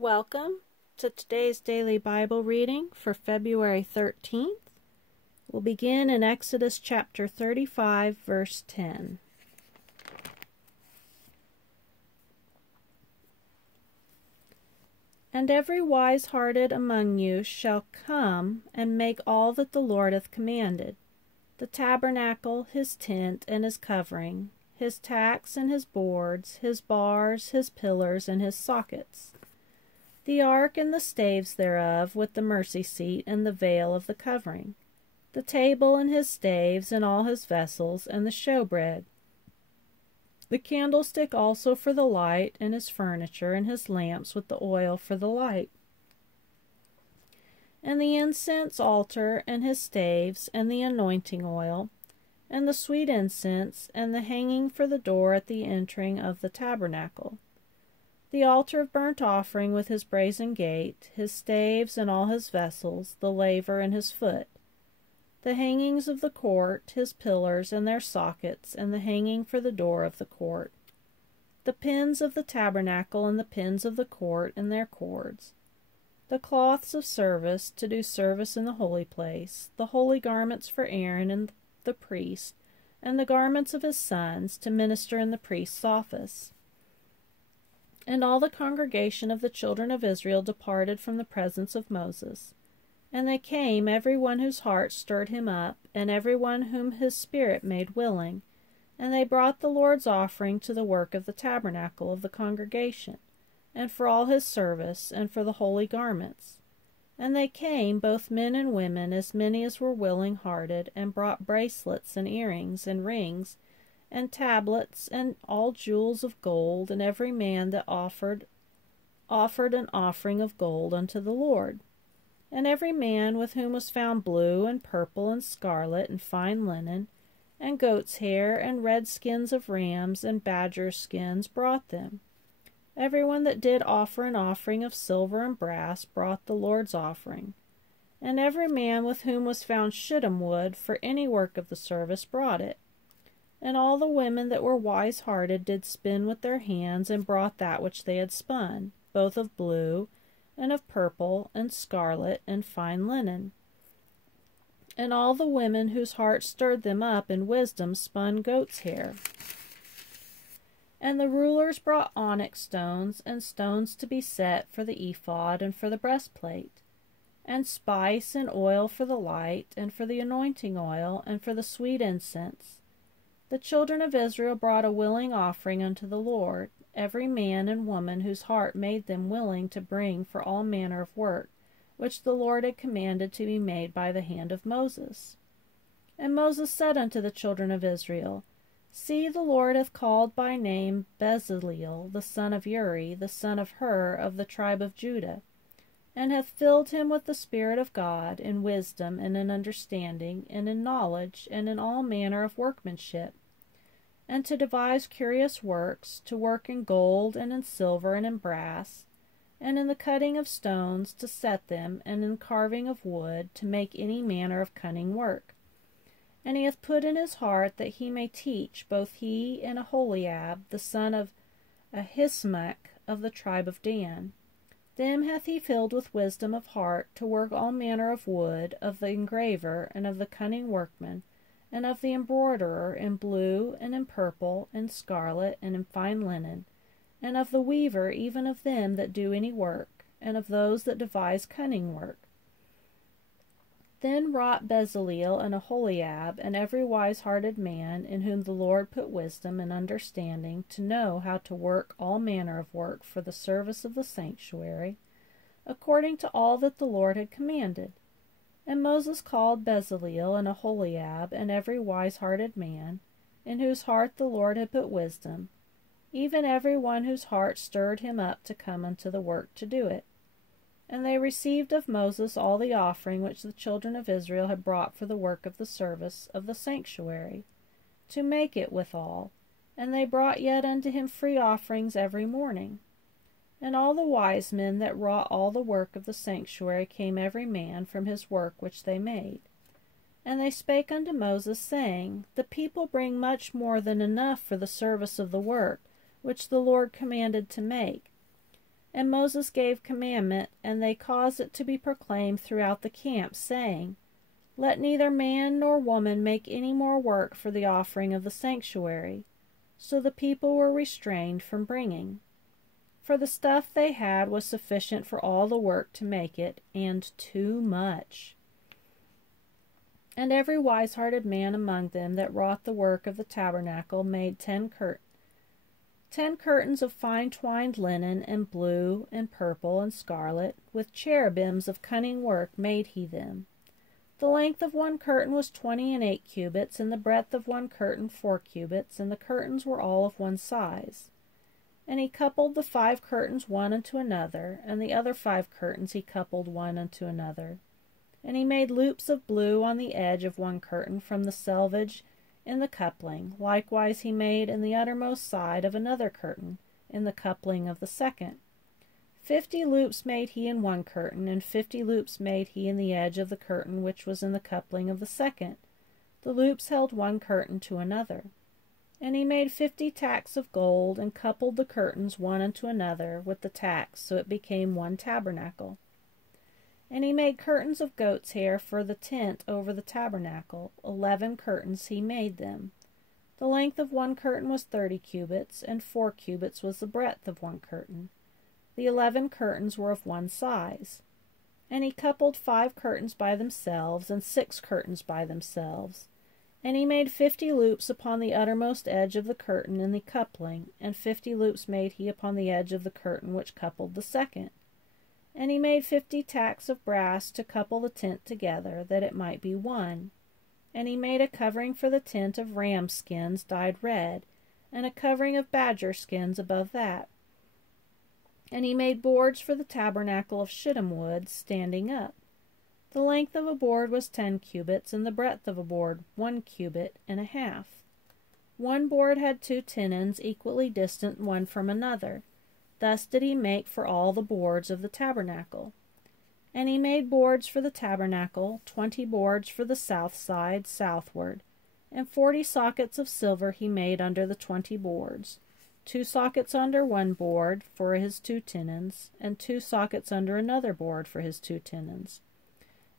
Welcome to today's daily Bible reading for February 13th. We'll begin in Exodus chapter 35, verse 10. And every wise-hearted among you shall come and make all that the Lord hath commanded, the tabernacle, his tent, and his covering, his tacks and his boards, his bars, his pillars, and his sockets, the ark and the staves thereof, with the mercy seat and the veil of the covering, the table and his staves and all his vessels, and the showbread, the candlestick also for the light, and his furniture, and his lamps with the oil for the light, and the incense altar, and his staves, and the anointing oil, and the sweet incense, and the hanging for the door at the entering of the tabernacle, the altar of burnt offering with his brazen gate, his staves and all his vessels, the laver and his foot, the hangings of the court, his pillars and their sockets, and the hanging for the door of the court, the pins of the tabernacle and the pins of the court and their cords, the cloths of service to do service in the holy place, the holy garments for Aaron and the priest, and the garments of his sons to minister in the priest's office. And all the congregation of the children of Israel departed from the presence of Moses. And they came, every one whose heart stirred him up, and every one whom his spirit made willing. And they brought the Lord's offering to the work of the tabernacle of the congregation, and for all his service, and for the holy garments. And they came, both men and women, as many as were willing-hearted, and brought bracelets, and earrings, and rings, and tablets, and all jewels of gold, and every man that offered an offering of gold unto the Lord. And every man with whom was found blue, and purple, and scarlet, and fine linen, and goat's hair, and red skins of rams, and badger skins, brought them. Every one that did offer an offering of silver and brass brought the Lord's offering. And every man with whom was found shittim wood for any work of the service brought it. And all the women that were wise-hearted did spin with their hands, and brought that which they had spun, both of blue, and of purple, and scarlet, and fine linen. And all the women whose hearts stirred them up in wisdom spun goat's hair. And the rulers brought onyx stones, and stones to be set for the ephod and for the breastplate, and spice and oil for the light, and for the anointing oil, and for the sweet incense. The children of Israel brought a willing offering unto the Lord, every man and woman whose heart made them willing to bring for all manner of work, which the Lord had commanded to be made by the hand of Moses. And Moses said unto the children of Israel, See, the Lord hath called by name Bezaleel, the son of Uri, the son of Hur, of the tribe of Judah, and hath filled him with the Spirit of God, in wisdom, and in understanding, and in knowledge, and in all manner of workmanship, and to devise curious works, to work in gold, and in silver, and in brass, and in the cutting of stones, to set them, and in carving of wood, to make any manner of cunning work. And he hath put in his heart that he may teach, both he and Aholiab, the son of Ahisamach, of the tribe of Dan. Them hath he filled with wisdom of heart, to work all manner of wood, of the engraver, and of the cunning workman, and of the embroiderer, in blue, and in purple, and scarlet, and in fine linen, and of the weaver, even of them that do any work, and of those that devise cunning work. Then wrought Bezaleel and Aholiab, and every wise-hearted man, in whom the Lord put wisdom and understanding, to know how to work all manner of work for the service of the sanctuary, according to all that the Lord had commanded. And Moses called Bezaleel and Aholiab, and every wise-hearted man, in whose heart the Lord had put wisdom, even every one whose heart stirred him up to come unto the work to do it. And they received of Moses all the offering which the children of Israel had brought for the work of the service of the sanctuary, to make it withal, and they brought yet unto him free offerings every morning. And all the wise men that wrought all the work of the sanctuary came every man from his work which they made. And they spake unto Moses, saying, The people bring much more than enough for the service of the work, which the Lord commanded to make. And Moses gave commandment, and they caused it to be proclaimed throughout the camp, saying, Let neither man nor woman make any more work for the offering of the sanctuary. So the people were restrained from bringing. For the stuff they had was sufficient for all the work to make it, and too much. And every wise-hearted man among them that wrought the work of the tabernacle made 10 curtains of fine twined linen, and blue, and purple, and scarlet, with cherubims of cunning work made he them. The length of one curtain was 28 cubits, and the breadth of one curtain 4 cubits, and the curtains were all of one size. And he coupled the 5 curtains one unto another, and the other 5 curtains he coupled one unto another. And he made loops of blue on the edge of one curtain from the selvage in the coupling. Likewise he made in the uttermost side of another curtain, in the coupling of the second. 50 loops made he in one curtain, and 50 loops made he in the edge of the curtain which was in the coupling of the second. The loops held one curtain to another. And he made 50 tacks of gold, and coupled the curtains one unto another with the tacks, so it became one tabernacle. And he made curtains of goat's hair for the tent over the tabernacle. 11 curtains he made them. The length of one curtain was 30 cubits, and 4 cubits was the breadth of one curtain. The 11 curtains were of one size. And he coupled 5 curtains by themselves, and 6 curtains by themselves. And he made 50 loops upon the uttermost edge of the curtain in the coupling, and 50 loops made he upon the edge of the curtain which coupled the second. And he made 50 tacks of brass to couple the tent together, that it might be one. And he made a covering for the tent of ram skins dyed red, and a covering of badger skins above that. And he made boards for the tabernacle of shittim wood, standing up. The length of a board was 10 cubits, and the breadth of a board 1 cubit and a half. One board had 2 tenons, equally distant one from another. Thus did he make for all the boards of the tabernacle. And he made boards for the tabernacle, 20 boards for the south side southward, and 40 sockets of silver he made under the 20 boards. 2 sockets under one board for his 2 tenons, and 2 sockets under another board for his 2 tenons.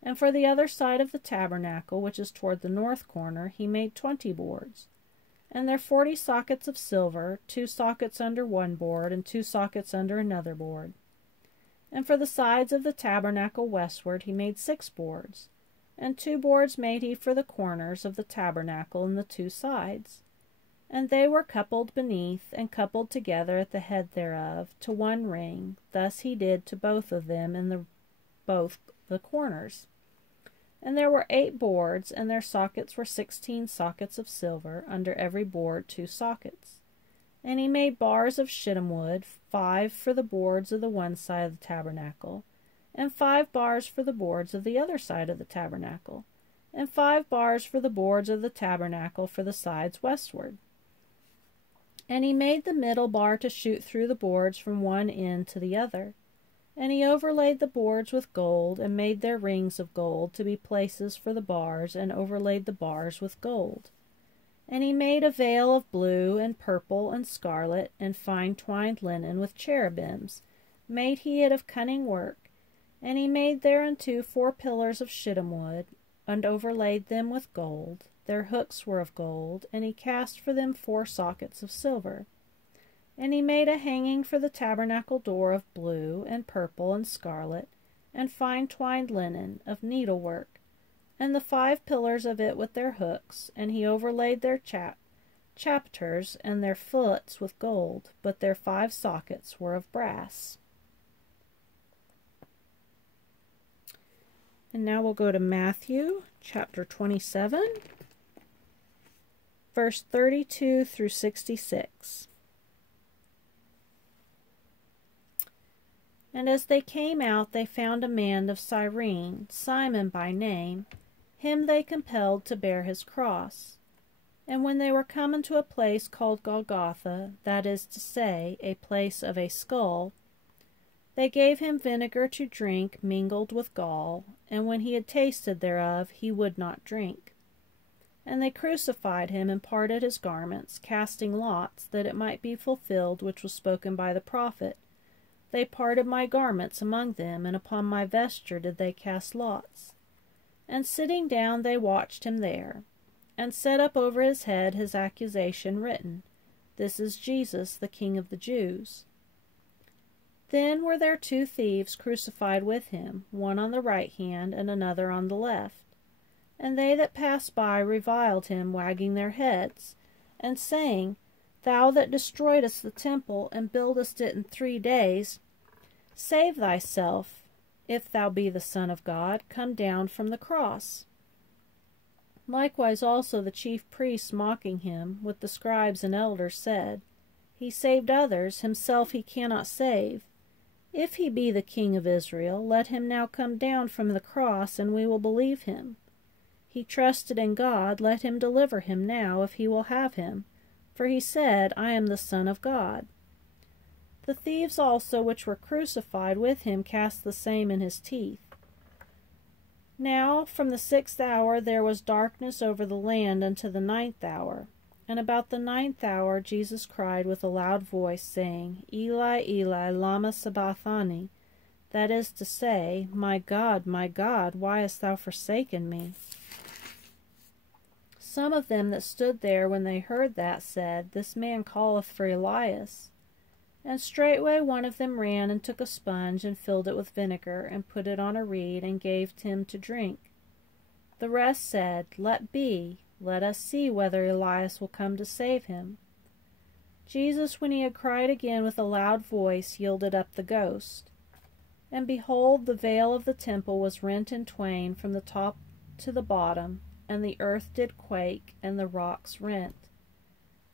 And for the other side of the tabernacle, which is toward the north corner, he made 20 boards. And there 40 sockets of silver, 2 sockets under one board, and 2 sockets under another board. And for the sides of the tabernacle westward he made 6 boards. And 2 boards made he for the corners of the tabernacle in the 2 sides. And they were coupled beneath, and coupled together at the head thereof, to one ring. Thus he did to both of them in both the corners. And there were 8 boards, and their sockets were 16 sockets of silver, under every board 2 sockets. And he made bars of shittim wood, 5 for the boards of the one side of the tabernacle, and 5 bars for the boards of the other side of the tabernacle, and 5 bars for the boards of the tabernacle for the sides westward. And he made the middle bar to shoot through the boards from one end to the other. And he overlaid the boards with gold, and made their rings of gold to be places for the bars, and overlaid the bars with gold. And he made a veil of blue, and purple, and scarlet, and fine twined linen with cherubims. Made he it of cunning work. And he made thereunto 4 pillars of shittim wood, and overlaid them with gold. Their hooks were of gold, and he cast for them 4 sockets of silver. And he made a hanging for the tabernacle door of blue, and purple, and scarlet, and fine twined linen, of needlework, and the 5 pillars of it with their hooks, and he overlaid their chapters and their foots with gold, but their 5 sockets were of brass. And now we'll go to Matthew chapter 27, verse 32 through 66. And as they came out, they found a man of Cyrene, Simon by name. Him they compelled to bear his cross. And when they were come into a place called Golgotha, that is to say, a place of a skull, they gave him vinegar to drink mingled with gall, and when he had tasted thereof, he would not drink. And they crucified him, and parted his garments, casting lots, that it might be fulfilled which was spoken by the prophet, They parted my garments among them, and upon my vesture did they cast lots. And sitting down they watched him there, and set up over his head his accusation written, This is Jesus, the King of the Jews. Then were there 2 thieves crucified with him, one on the right hand, and another on the left. And they that passed by reviled him, wagging their heads, and saying, Thou that destroyedst the temple, and buildest it in 3 days, save thyself. If thou be the Son of God, come down from the cross. Likewise also the chief priests, mocking him, with the scribes and elders, said, He saved others, himself he cannot save. If he be the King of Israel, let him now come down from the cross, and we will believe him. He trusted in God, let him deliver him now, if he will have him. For he said, I am the Son of God. The thieves also which were crucified with him cast the same in his teeth. Now from the 6th hour there was darkness over the land unto the 9th hour. And about the 9th hour Jesus cried with a loud voice, saying, Eli, Eli, lama sabachthani? That is to say, my God, why hast thou forsaken me? Some of them that stood there when they heard that said, This man calleth for Elias. And straightway one of them ran and took a sponge, and filled it with vinegar, and put it on a reed, and gave him to drink. The rest said, Let be, let us see whether Elias will come to save him. Jesus, when he had cried again with a loud voice, yielded up the ghost. And behold, the veil of the temple was rent in twain from the top to the bottom, and the earth did quake, and the rocks rent.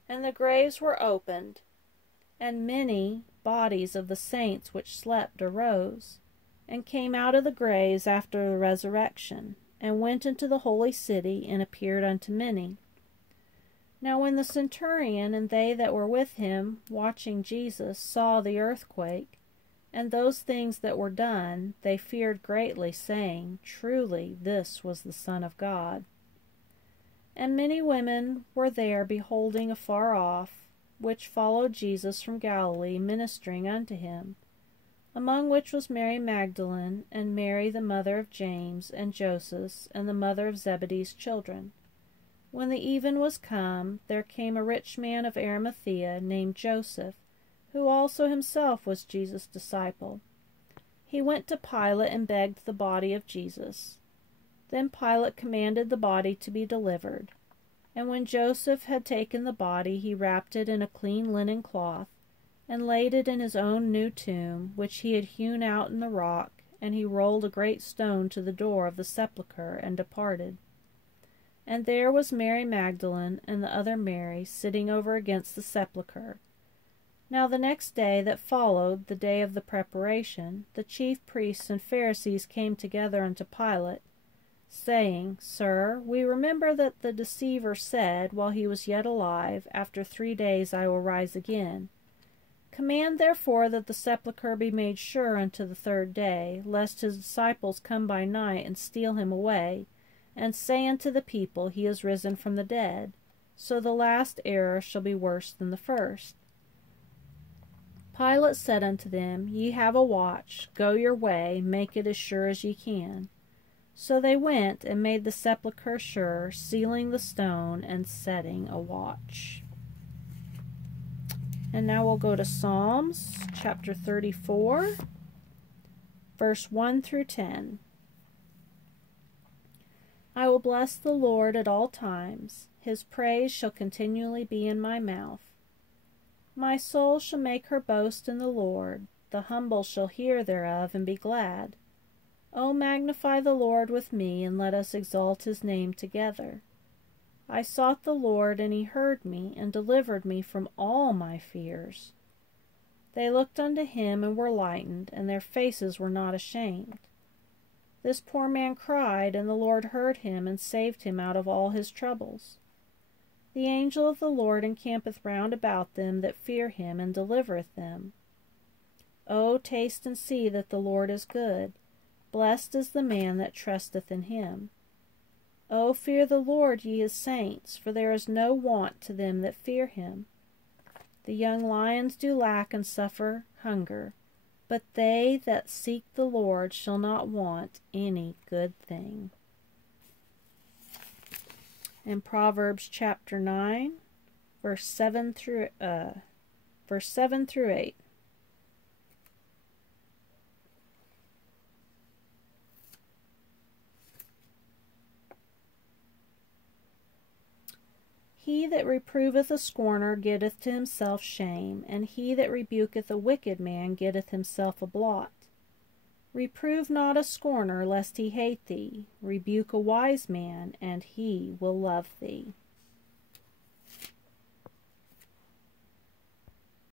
And the graves were opened, and many bodies of the saints which slept arose, and came out of the graves after the resurrection, and went into the holy city, and appeared unto many. Now when the centurion and they that were with him, watching Jesus, saw the earthquake, and those things that were done, they feared greatly, saying, Truly this was the Son of God. And many women were there beholding afar off, which followed Jesus from Galilee, ministering unto him, among which was Mary Magdalene, and Mary the mother of James, and Joseph, and the mother of Zebedee's children. When the even was come, there came a rich man of Arimathea, named Joseph, who also himself was Jesus' disciple. He went to Pilate and begged the body of Jesus. Then Pilate commanded the body to be delivered. And when Joseph had taken the body, he wrapped it in a clean linen cloth, and laid it in his own new tomb, which he had hewn out in the rock, and he rolled a great stone to the door of the sepulchre, and departed. And there was Mary Magdalene and the other Mary sitting over against the sepulchre. Now the next day that followed, the day of the preparation, the chief priests and Pharisees came together unto Pilate, saying, Sir, we remember that the deceiver said, while he was yet alive, After 3 days I will rise again. Command therefore that the sepulchre be made sure unto the 3rd day, lest his disciples come by night and steal him away, and say unto the people, He is risen from the dead. So the last error shall be worse than the first. Pilate said unto them, Ye have a watch, go your way, make it as sure as ye can. So they went and made the sepulchre sure, sealing the stone and setting a watch. And now we'll go to Psalms chapter 34, verse 1 through 10. I will bless the Lord at all times. His praise shall continually be in my mouth. My soul shall make her boast in the Lord. The humble shall hear thereof and be glad. O magnify the Lord with me, and let us exalt his name together. I sought the Lord, and he heard me, and delivered me from all my fears. They looked unto him, and were lightened, and their faces were not ashamed. This poor man cried, and the Lord heard him, and saved him out of all his troubles. The angel of the Lord encampeth round about them that fear him, and delivereth them. O taste and see that the Lord is good. Blessed is the man that trusteth in him. O fear the Lord, ye his saints, for there is no want to them that fear him. The young lions do lack and suffer hunger, but they that seek the Lord shall not want any good thing. In Proverbs chapter 9, verse 7 through 8. He that reproveth a scorner getteth to himself shame, and he that rebuketh a wicked man getteth himself a blot. Reprove not a scorner, lest he hate thee. Rebuke a wise man, and he will love thee.